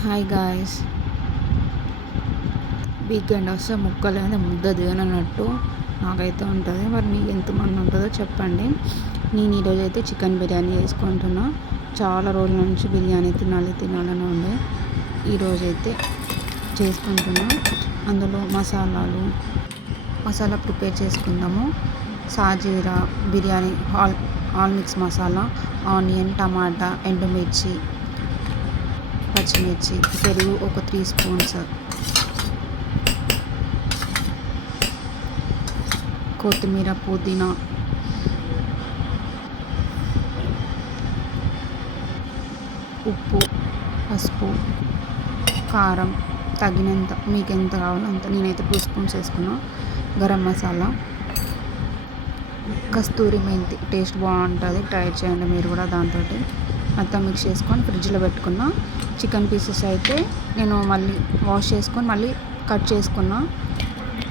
Hi guys. Weekend వస్తే ముక్కలు అనేది ముద్ద దిగనట్టు నాకైతే ఉంటుంది. మరి మీకు ఎంతమంది ఉంటుందో చెప్పండి. నేను ఈరోజు అయితే చికెన్ బిర్యానీ చేసుకుంటున్నా. చాలా రోజుల నుంచి బిర్యానీ తినాలని ఉండే. ఈరోజైతే చేసుకుంటున్నా. అందులో మసాలా ప్రిపేర్ చేసుకుందాము. సాజీరా, biryani all mix masala, onion, tomato, ఎండుమిర్చి, పచ్చిమిర్చి, పెరుగు ఒక 3 స్పూన్స్, కొత్తిమీర, పుదీనా, ఉప్పు, పసుపు, కారం తగినంత, మీకు ఎంత కావాలో అంత. నేనైతే 2 స్పూన్స్ వేసుకున్నా. గరం మసాలా, కస్తూరి మెంతి టేస్ట్ బాగుంటుంది, ట్రై చేయండి మీరు కూడా. దాంతో మొత్తం మిక్స్ చేసుకొని ఫ్రిడ్జ్లో పెట్టుకున్నా. చికెన్ పీసెస్ అయితే నేను మళ్ళీ వాష్ చేసుకొని మళ్ళీ కట్ చేసుకున్నా.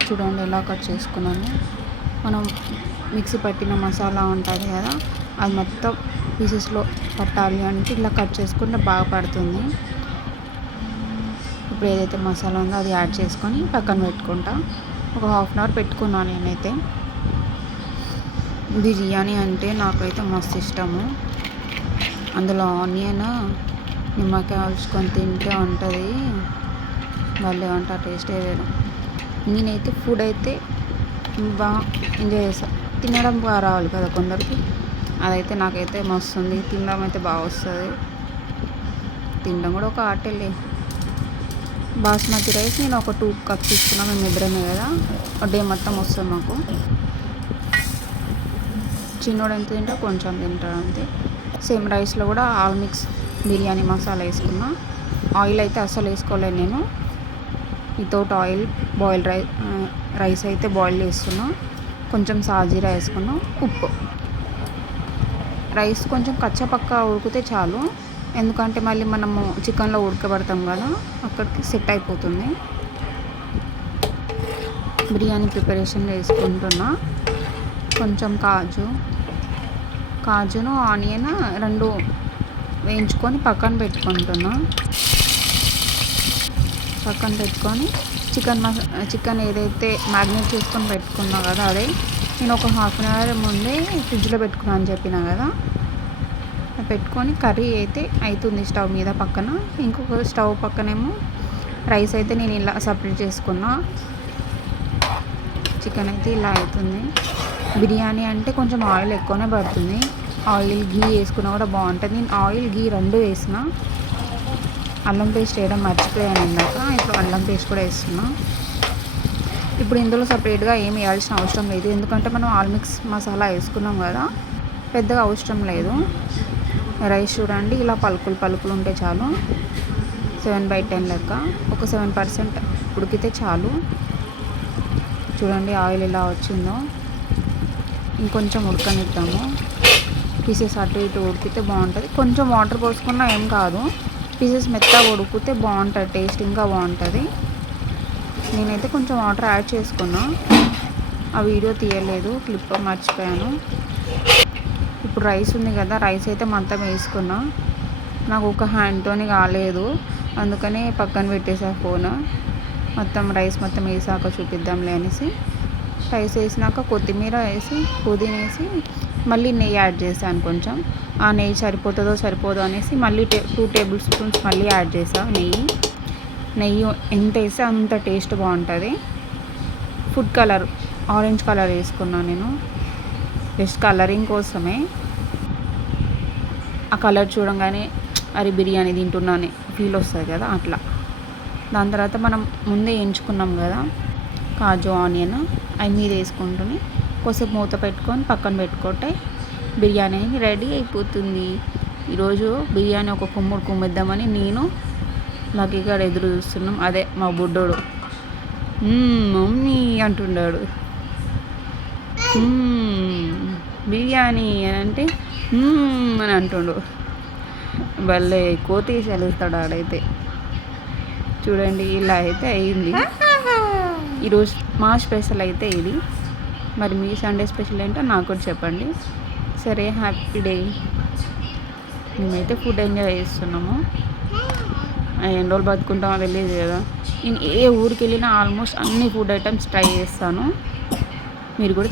చూడండి ఎలా కట్ చేసుకున్నాను. మనం మిక్సీ పట్టిన మసాలా ఉంటుంది కదా, అది మొత్తం పీసెస్లో పట్టాలి అంటే ఇలా కట్ చేసుకుంటే బాగా పడుతుంది. ఇప్పుడు ఏదైతే మసాలా ఉందో అది యాడ్ చేసుకొని పక్కన పెట్టుకుంటా. ఒక 1/2 అవర్ పెట్టుకున్నాను నేనైతే. బిర్యానీ అంటే నాకైతే మస్తు ఇష్టము. అందులో ఆనియన్, నిమ్మకాయ కాల్చుకొని తింటే ఉంటుంది భలే ఉంటుంది, టేస్టే వేరు. నేనైతే ఫుడ్ అయితే బాగా ఎంజాయ్ చేస్తాను. తినడం బాగా రావాలి కదా కొందరికి, అదైతే నాకైతే మస్తు ఉంది. తినడం అయితే బాగా వస్తుంది. తినడం కూడా ఒక ఆటలే. బాస్మతి రైస్ నేను ఒక 2 కప్స్ తీసుకున్నాను. మేము ఇద్దరమే కదా, డే మొత్తం వస్తుంది మాకు. చిన్నోడు ఎంత తింటే కొంచెం తింటాడు అంతే. సేమ్ రైస్లో కూడా ఆల్ మిక్స్ బిర్యానీ మసాలా వేసుకున్నా. ఆయిల్ అయితే అస్సలు వేసుకోలేదు నేను. వితౌట్ ఆయిల్ రైస్ అయితే బాయిల్ చేస్తున్నా. కొంచెం సాజీరా వేసుకున్నాం, ఉప్పు. రైస్ కొంచెం కచ్చపక్క ఉడికితే చాలు, ఎందుకంటే మళ్ళీ మనము చికెన్లో ఉడకబెడతాం కదా, అక్కడికి సెట్ అయిపోతుంది. బిర్యానీ ప్రిపరేషన్ వేసుకుంటున్నా. కొంచెం కాజును ఆనియన్ 2 వేయించుకొని పక్కన పెట్టుకుంటున్నా. పక్కన పెట్టుకొని చికెన్ ఏదైతే మ్యారినేట్ చేసుకొని పెట్టుకున్నా కదా, అదే నేను ఒక 1/2 అవర్ ముందే ఫ్రిడ్జ్లో పెట్టుకున్నాను అని చెప్పినా కదా. పెట్టుకొని కర్రీ అయితే అవుతుంది స్టవ్ మీద పక్కన. ఇంకొక స్టవ్ పక్కనేమో రైస్ అయితే నేను ఇలా సపరేట్ చేసుకున్నా. చికెన్ అయితే ఇలా అవుతుంది. బిర్యానీ అంటే కొంచెం ఆయిల్ ఎక్కువనే పడుతుంది. ఆయిల్ ఘీ వేసుకున్నా కూడా బాగుంటుంది. నేను ఆయిల్ ఘీ 2 వేసిన. అల్లం పేస్ట్ వేయడం మర్చిపోయాను ఇందాక. ఇప్పుడు అల్లం పేస్ట్ కూడా వేస్తున్నా. ఇప్పుడు ఇందులో సపరేట్గా ఏమి వేయాల్సిన అవసరం లేదు, ఎందుకంటే మనం ఆల్ మిక్స్ మసాలా వేసుకున్నాం కదా, పెద్దగా అవసరం లేదు. రైస్ చూడండి ఇలా పలుకులు ఉంటే చాలు. 7/10 లెక్క. ఒక 7% ఉడికితే చాలు. చూడండి ఆయిల్ ఎలా వచ్చిందో. ఇంకొంచెం ఉడకనిద్దాము. పీసెస్ అటు ఇటు ఉడికితే బాగుంటుంది. కొంచెం వాటర్ పోసుకున్నా ఏం కాదు. పీసెస్ మెత్తగా ఉడికితే బాగుంటుంది, టేస్ట్ ఇంకా బాగుంటుంది. నేనైతే కొంచెం వాటర్ యాడ్ చేసుకున్నా. ఆ వీడియో తీయలేదు, క్లిప్ మర్చిపోయాను. ఇప్పుడు రైస్ ఉంది కదా, రైస్ అయితే మొత్తం వేసుకున్నా. నాకు ఒక హ్యాండ్తోని కాలేదు, అందుకని పక్కన పెట్టేసా ఫోన్. రైస్ మొత్తం వేసాక చూపిద్దాంలే అనేసి రైస్ వేసినాక కొత్తిమీర వేసి, పుదీనా వేసి, మళ్ళీ నెయ్యి యాడ్ చేశాను కొంచెం. ఆ నెయ్యి సరిపోదో అనేసి మళ్ళీ 2 టేబుల్ స్పూన్స్ మళ్ళీ యాడ్ చేసాను నెయ్యి ఎంత వేస్తే అంత టేస్ట్ బాగుంటుంది. ఫుడ్ కలర్ ఆరెంజ్ కలర్ వేసుకున్నాను నేను, జస్ట్ కలరింగ్ కోసమే. ఆ కలర్ చూడంగానే అరే బిర్యానీ తింటున్నానే ఫీల్ వస్తుంది కదా, అట్లా. దాని తర్వాత మనం ముందే ఎంచుకున్నాం కదా కాజు, ఆనియన్, అవి మీద వేసుకుంటుని కొద్దిసేపు మూత పెట్టుకొని పక్కన పెట్టుకుంటే బిర్యానీ రెడీ అయిపోతుంది. ఈరోజు బిర్యానీ ఒక కుమ్మిద్దామని నేను లక్కీగా ఎదురు చూస్తున్నాం. అదే మా బుడ్డోడు మమ్మీ అంటున్నాడు. బిర్యానీ అంటే అని అంటుండు. భలే కోతి చలుస్తాడు ఆడైతే. చూడండి ఇలా అయితే అయింది. ఈరోజు మా స్పెషల్ అయితే ఇది. మరి మీ సండే స్పెషల్ ఏంటో నాకు కూడా చెప్పండి. సరే, హ్యాపీ డే. మేమైతే ఫుడ్ ఎంజాయ్ చేస్తున్నాము. ఎన్ని రోజులు బతుకుంటామో తెలియదు కదా. నేను ఏ ఊరికి వెళ్ళినా ఆల్మోస్ట్ అన్ని ఫుడ్ ఐటమ్స్ ట్రై చేస్తాను. మీరు కూడా